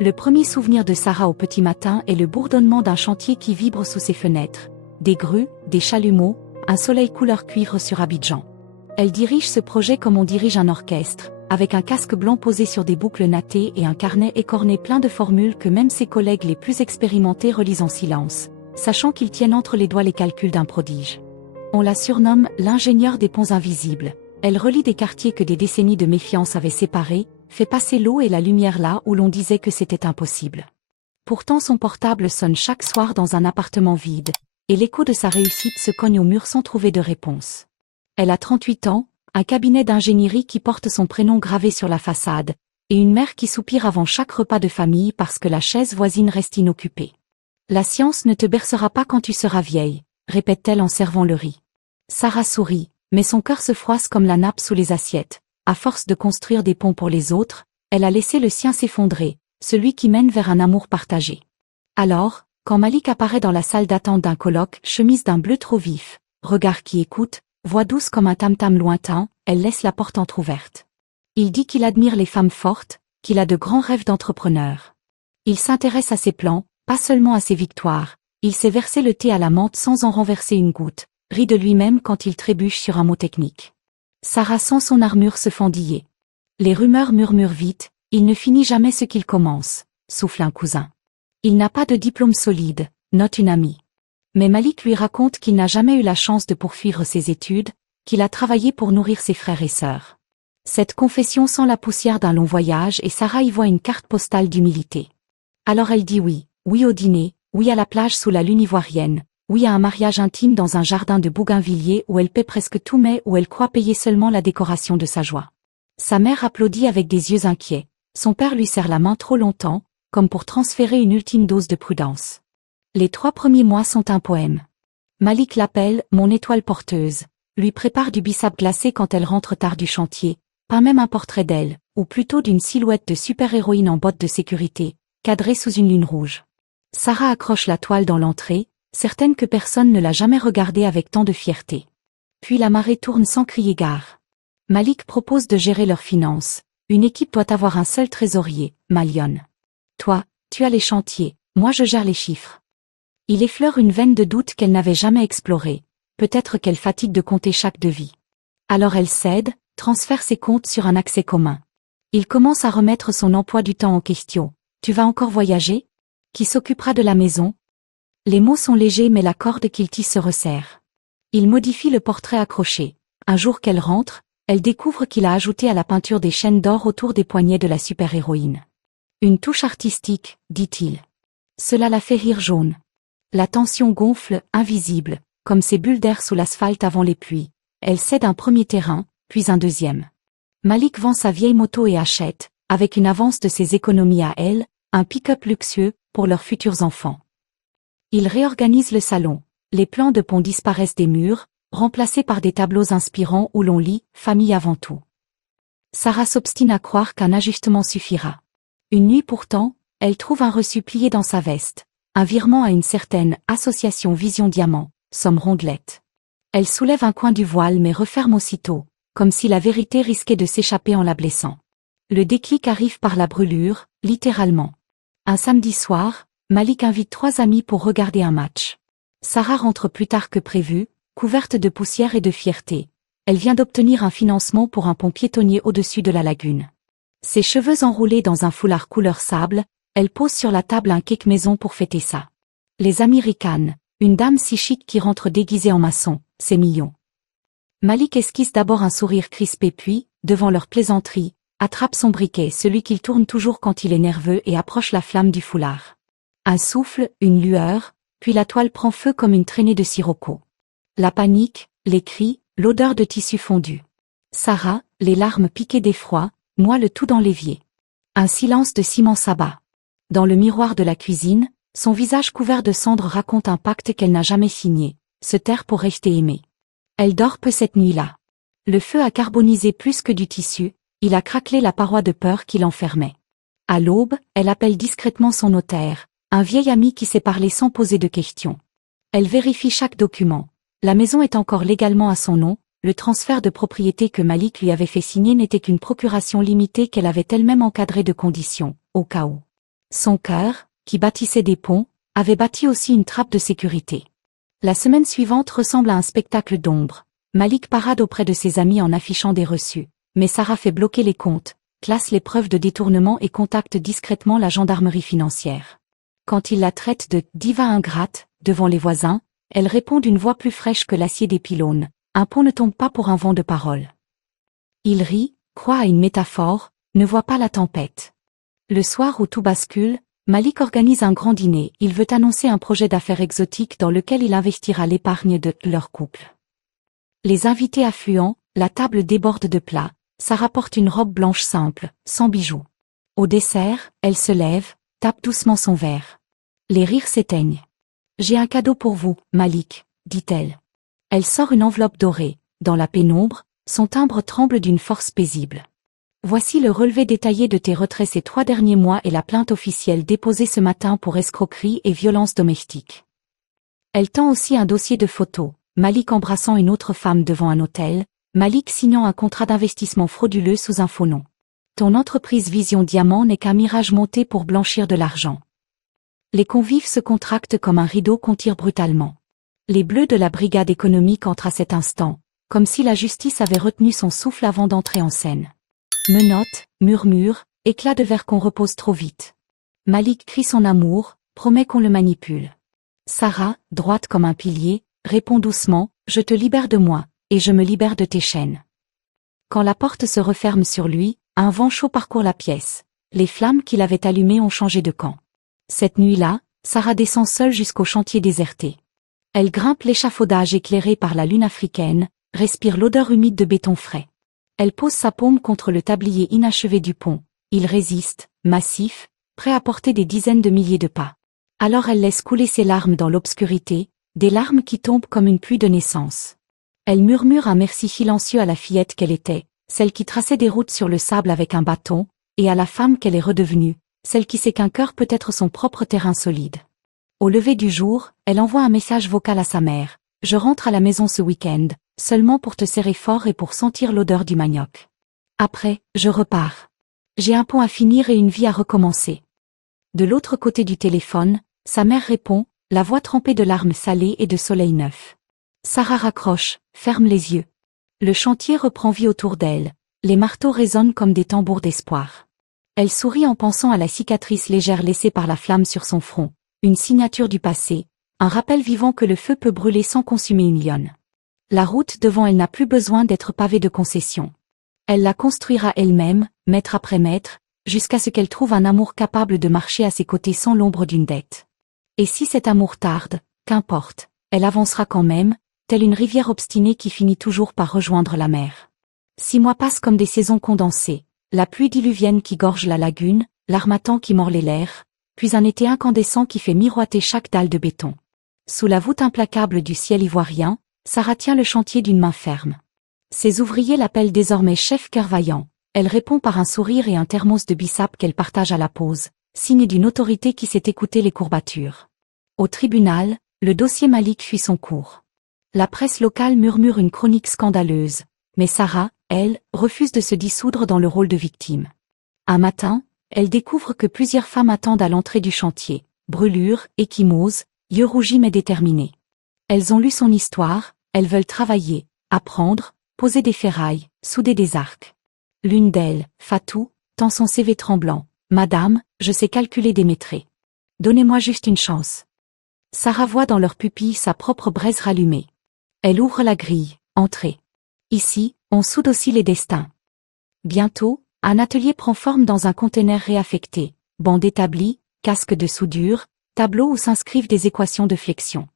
Le premier souvenir de Sarah au petit matin est le bourdonnement d'un chantier qui vibre sous ses fenêtres. Des grues, des chalumeaux, un soleil couleur cuivre sur Abidjan. Elle dirige ce projet comme on dirige un orchestre, avec un casque blanc posé sur des boucles nattées et un carnet écorné plein de formules que même ses collègues les plus expérimentés relisent en silence, sachant qu'ils tiennent entre les doigts les calculs d'un prodige. On la surnomme l'ingénieur des ponts invisibles. Elle relie des quartiers que des décennies de méfiance avaient séparés, fait passer l'eau et la lumière là où l'on disait que c'était impossible. Pourtant son portable sonne chaque soir dans un appartement vide, et l'écho de sa réussite se cogne au mur sans trouver de réponse. Elle a 38 ans, un cabinet d'ingénierie qui porte son prénom gravé sur la façade, et une mère qui soupire avant chaque repas de famille parce que la chaise voisine reste inoccupée. La science ne te bercera pas quand tu seras vieille, répète-t-elle en servant le riz. Sarah sourit, mais son cœur se froisse comme la nappe sous les assiettes. À force de construire des ponts pour les autres, elle a laissé le sien s'effondrer, celui qui mène vers un amour partagé. Alors, quand Malik apparaît dans la salle d'attente d'un colloque, chemise d'un bleu trop vif, regard qui écoute, voix douce comme un tam-tam lointain, elle laisse la porte entr'ouverte. Il dit qu'il admire les femmes fortes, qu'il a de grands rêves d'entrepreneur. Il s'intéresse à ses plans, pas seulement à ses victoires. Il sait verser le thé à la menthe sans en renverser une goutte, rit de lui-même quand il trébuche sur un mot technique. Sarah sent son armure se fendiller. Les rumeurs murmurent vite, il ne finit jamais ce qu'il commence, souffle un cousin. Il n'a pas de diplôme solide, note une amie. Mais Malik lui raconte qu'il n'a jamais eu la chance de poursuivre ses études, qu'il a travaillé pour nourrir ses frères et sœurs. Cette confession sent la poussière d'un long voyage et Sarah y voit une carte postale d'humilité. Alors elle dit oui, oui au dîner, oui à la plage sous la lune ivoirienne, oui à un mariage intime dans un jardin de Bougainvilliers où elle paie presque tout mais où elle croit payer seulement la décoration de sa joie. Sa mère applaudit avec des yeux inquiets. Son père lui serre la main trop longtemps, comme pour transférer une ultime dose de prudence. Les 3 premiers mois sont un poème. Malik l'appelle « mon étoile porteuse », lui prépare du bissap glacé quand elle rentre tard du chantier, pas même un portrait d'elle, ou plutôt d'une silhouette de super-héroïne en bottes de sécurité, cadrée sous une lune rouge. Sarah accroche la toile dans l'entrée, certaine que personne ne l'a jamais regardée avec tant de fierté. Puis la marée tourne sans crier gare. Malik propose de gérer leurs finances. Une équipe doit avoir un seul trésorier, Malion. Toi, tu as les chantiers, moi je gère les chiffres. Il effleure une veine de doute qu'elle n'avait jamais explorée. Peut-être qu'elle fatigue de compter chaque devis. Alors elle cède, transfère ses comptes sur un accès commun. Il commence à remettre son emploi du temps en question. Tu vas encore voyager? Qui s'occupera de la maison? Les mots sont légers mais la corde qu'il tisse se resserre. Il modifie le portrait accroché. Un jour qu'elle rentre, elle découvre qu'il a ajouté à la peinture des chaînes d'or autour des poignets de la super-héroïne. Une touche artistique, dit-il. Cela la fait rire jaune. La tension gonfle, invisible, comme ces bulles d'air sous l'asphalte avant les pluies. Elle cède un premier terrain, puis un deuxième. Malik vend sa vieille moto et achète, avec une avance de ses économies à elle, un pick-up luxueux, pour leurs futurs enfants. Il réorganise le salon. Les plans de pont disparaissent des murs, remplacés par des tableaux inspirants où l'on lit « Famille avant tout ». Sarah s'obstine à croire qu'un ajustement suffira. Une nuit pourtant, elle trouve un reçu plié dans sa veste. Un virement à une certaine « Association Vision Diamant », somme rondelette. Elle soulève un coin du voile mais referme aussitôt, comme si la vérité risquait de s'échapper en la blessant. Le déclic arrive par la brûlure, littéralement. Un samedi soir, Malik invite 3 amis pour regarder un match. Sarah rentre plus tard que prévu, couverte de poussière et de fierté. Elle vient d'obtenir un financement pour un pont piétonnier au-dessus de la lagune. Ses cheveux enroulés dans un foulard couleur sable, elle pose sur la table un cake maison pour fêter ça. Les amis ricanent, une dame si chic qui rentre déguisée en maçon, c'est mignon. Malik esquisse d'abord un sourire crispé puis, devant leur plaisanterie, attrape son briquet, celui qu'il tourne toujours quand il est nerveux et approche la flamme du foulard. Un souffle, une lueur, puis la toile prend feu comme une traînée de sirocco. La panique, les cris, l'odeur de tissu fondu. Sarah, les larmes piquées d'effroi, noie le tout dans l'évier. Un silence de ciment s'abat. Dans le miroir de la cuisine, son visage couvert de cendres raconte un pacte qu'elle n'a jamais signé, se taire pour rester aimée. Elle dort peu cette nuit-là. Le feu a carbonisé plus que du tissu, il a craquelé la paroi de peur qui l'enfermait. À l'aube, elle appelle discrètement son notaire, un vieil ami qui sait parler sans poser de questions. Elle vérifie chaque document. La maison est encore légalement à son nom, le transfert de propriété que Malik lui avait fait signer n'était qu'une procuration limitée qu'elle avait elle-même encadrée de conditions, au cas où. Son cœur, qui bâtissait des ponts, avait bâti aussi une trappe de sécurité. La semaine suivante ressemble à un spectacle d'ombre. Malik parade auprès de ses amis en affichant des reçus, mais Sarah fait bloquer les comptes, classe les preuves de détournement et contacte discrètement la gendarmerie financière. Quand il la traite de « diva ingrate » devant les voisins, elle répond d'une voix plus fraîche que l'acier des pylônes. Un pont ne tombe pas pour un vent de parole. Il rit, croit à une métaphore, ne voit pas la tempête. Le soir où tout bascule, Malik organise un grand dîner. Il veut annoncer un projet d'affaires exotique dans lequel il investira l'épargne de leur couple. Les invités affluents, la table déborde de plats. Sarah porte une robe blanche simple, sans bijoux. Au dessert, elle se lève, tape doucement son verre. Les rires s'éteignent. « J'ai un cadeau pour vous, Malik, » dit-elle. Elle sort une enveloppe dorée. Dans la pénombre, son timbre tremble d'une force paisible. Voici le relevé détaillé de tes retraits ces 3 derniers mois et la plainte officielle déposée ce matin pour escroquerie et violence domestique. Elle tend aussi un dossier de photos, Malik embrassant une autre femme devant un hôtel, Malik signant un contrat d'investissement frauduleux sous un faux nom. Ton entreprise Vision Diamant n'est qu'un mirage monté pour blanchir de l'argent. Les convives se contractent comme un rideau qu'on tire brutalement. Les bleus de la brigade économique entrent à cet instant, comme si la justice avait retenu son souffle avant d'entrer en scène. Menottes, murmures, éclats de verre qu'on repose trop vite. Malik crie son amour, promet qu'on le manipule. Sarah, droite comme un pilier, répond doucement, « Je te libère de moi, et je me libère de tes chaînes. » Quand la porte se referme sur lui, un vent chaud parcourt la pièce. Les flammes qu'il avait allumées ont changé de camp. Cette nuit-là, Sarah descend seule jusqu'au chantier déserté. Elle grimpe l'échafaudage éclairé par la lune africaine, respire l'odeur humide de béton frais. Elle pose sa paume contre le tablier inachevé du pont. Il résiste, massif, prêt à porter des dizaines de milliers de pas. Alors elle laisse couler ses larmes dans l'obscurité, des larmes qui tombent comme une pluie de naissance. Elle murmure un merci silencieux à la fillette qu'elle était, celle qui traçait des routes sur le sable avec un bâton, et à la femme qu'elle est redevenue, celle qui sait qu'un cœur peut être son propre terrain solide. Au lever du jour, elle envoie un message vocal à sa mère. « Je rentre à la maison ce week-end, seulement pour te serrer fort et pour sentir l'odeur du manioc. Après, je repars. J'ai un pont à finir et une vie à recommencer. » De l'autre côté du téléphone, sa mère répond, la voix trempée de larmes salées et de soleil neuf. Sarah raccroche, ferme les yeux. Le chantier reprend vie autour d'elle. Les marteaux résonnent comme des tambours d'espoir. Elle sourit en pensant à la cicatrice légère laissée par la flamme sur son front, une signature du passé, un rappel vivant que le feu peut brûler sans consumer une lionne. La route devant elle n'a plus besoin d'être pavée de concessions. Elle la construira elle-même, mètre après mètre, jusqu'à ce qu'elle trouve un amour capable de marcher à ses côtés sans l'ombre d'une dette. Et si cet amour tarde, qu'importe, elle avancera quand même, telle une rivière obstinée qui finit toujours par rejoindre la mer. 6 mois passent comme des saisons condensées, la pluie diluvienne qui gorge la lagune, l'armatan qui mord les lairs, puis un été incandescent qui fait miroiter chaque dalle de béton. Sous la voûte implacable du ciel ivoirien, Sarah tient le chantier d'une main ferme. Ses ouvriers l'appellent désormais chef cœur vaillant. Elle répond par un sourire et un thermos de bissap qu'elle partage à la pause, signe d'une autorité qui sait écouter les courbatures. Au tribunal, le dossier Malik suit son cours. La presse locale murmure une chronique scandaleuse, mais Sarah, elle, refuse de se dissoudre dans le rôle de victime. Un matin, elle découvre que plusieurs femmes attendent à l'entrée du chantier, brûlures, échymoses, yeux rougis mais déterminés. Elles ont lu son histoire, elles veulent travailler, apprendre, poser des ferrailles, souder des arcs. L'une d'elles, Fatou, tend son CV tremblant. « Madame, je sais calculer des métrés. Donnez-moi juste une chance. » Sarah voit dans leurs pupilles sa propre braise rallumée. Elle ouvre la grille, « Entrez. » Ici, on soude aussi les destins. Bientôt, un atelier prend forme dans un conteneur réaffecté, bande établie, casque de soudure, tableau où s'inscrivent des équations de flexion.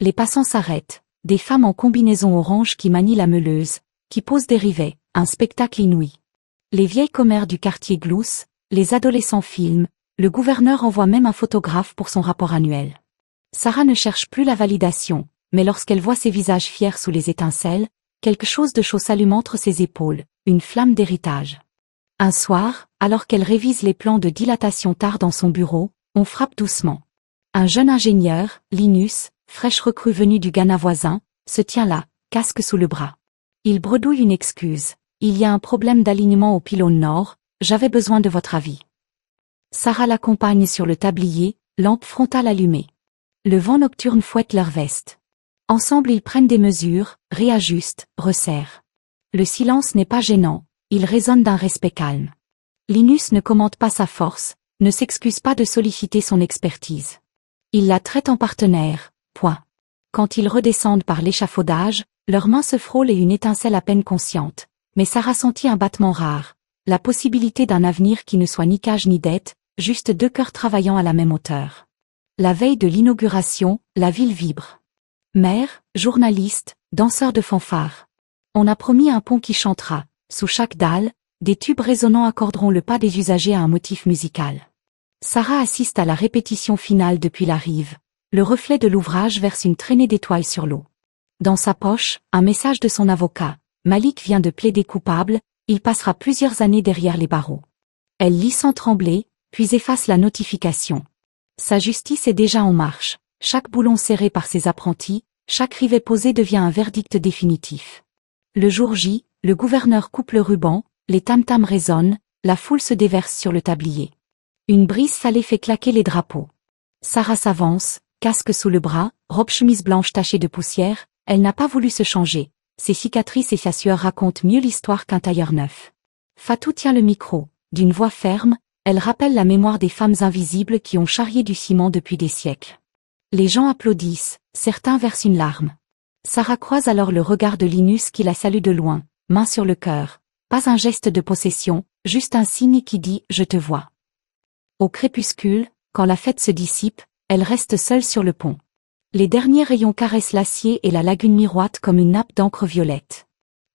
Les passants s'arrêtent, des femmes en combinaison orange qui manient la meuleuse, qui posent des rivets, un spectacle inouï. Les vieilles commères du quartier gloussent, les adolescents filment, le gouverneur envoie même un photographe pour son rapport annuel. Sarah ne cherche plus la validation, mais lorsqu'elle voit ses visages fiers sous les étincelles, quelque chose de chaud s'allume entre ses épaules, une flamme d'héritage. Un soir, alors qu'elle révise les plans de dilatation tard dans son bureau, on frappe doucement. Un jeune ingénieur, Linus, fraîche recrue venue du Ghana voisin, se tient là, casque sous le bras. Il bredouille une excuse. « Il y a un problème d'alignement au pylône nord, j'avais besoin de votre avis. » Sarah l'accompagne sur le tablier, lampe frontale allumée. Le vent nocturne fouette leur veste. Ensemble ils prennent des mesures, réajustent, resserrent. Le silence n'est pas gênant, il résonne d'un respect calme. Linus ne commente pas sa force, ne s'excuse pas de solliciter son expertise. Il la traite en partenaire, point. Quand ils redescendent par l'échafaudage, leurs mains se frôlent et une étincelle à peine consciente. Mais Sarah sentit un battement rare, la possibilité d'un avenir qui ne soit ni cage ni dette, juste deux cœurs travaillant à la même hauteur. La veille de l'inauguration, la ville vibre. Maire, journalistes, danseurs de fanfare. On a promis un pont qui chantera. Sous chaque dalle, des tubes résonnants accorderont le pas des usagers à un motif musical. Sarah assiste à la répétition finale depuis la rive. Le reflet de l'ouvrage verse une traînée d'étoiles sur l'eau. Dans sa poche, un message de son avocat. Malik vient de plaider coupable, il passera plusieurs années derrière les barreaux. Elle lit sans trembler, puis efface la notification. Sa justice est déjà en marche. Chaque boulon serré par ses apprentis, chaque rivet posé devient un verdict définitif. Le jour J, le gouverneur coupe le ruban, les tam-tams résonnent, la foule se déverse sur le tablier. Une brise salée fait claquer les drapeaux. Sarah s'avance, casque sous le bras, robe chemise blanche tachée de poussière, elle n'a pas voulu se changer. Ses cicatrices et sa sueur racontent mieux l'histoire qu'un tailleur neuf. Fatou tient le micro. D'une voix ferme, elle rappelle la mémoire des femmes invisibles qui ont charrié du ciment depuis des siècles. Les gens applaudissent, certains versent une larme. Sarah croise alors le regard de Linus qui la salue de loin, main sur le cœur. Pas un geste de possession, juste un signe qui dit « Je te vois ». Au crépuscule, quand la fête se dissipe, elle reste seule sur le pont. Les derniers rayons caressent l'acier et la lagune miroite comme une nappe d'encre violette.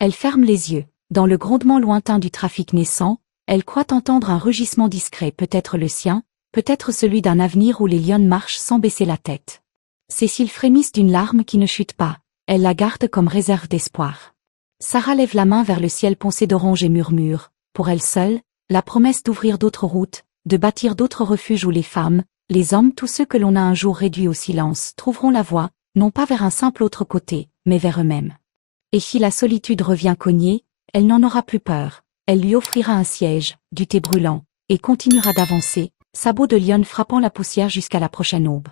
Elle ferme les yeux. Dans le grondement lointain du trafic naissant, elle croit entendre un rugissement discret, peut-être le sien, peut-être celui d'un avenir où les lionnes marchent sans baisser la tête. Ses cils frémissent d'une larme qui ne chute pas, elle la garde comme réserve d'espoir. Sarah lève la main vers le ciel poncé d'orange et murmure, pour elle seule, la promesse d'ouvrir d'autres routes, de bâtir d'autres refuges où les femmes, les hommes, tous ceux que l'on a un jour réduits au silence, trouveront la voie, non pas vers un simple autre côté, mais vers eux-mêmes. Et si la solitude revient cogner, elle n'en aura plus peur, elle lui offrira un siège, du thé brûlant, et continuera d'avancer, sabots de lionne frappant la poussière jusqu'à la prochaine aube.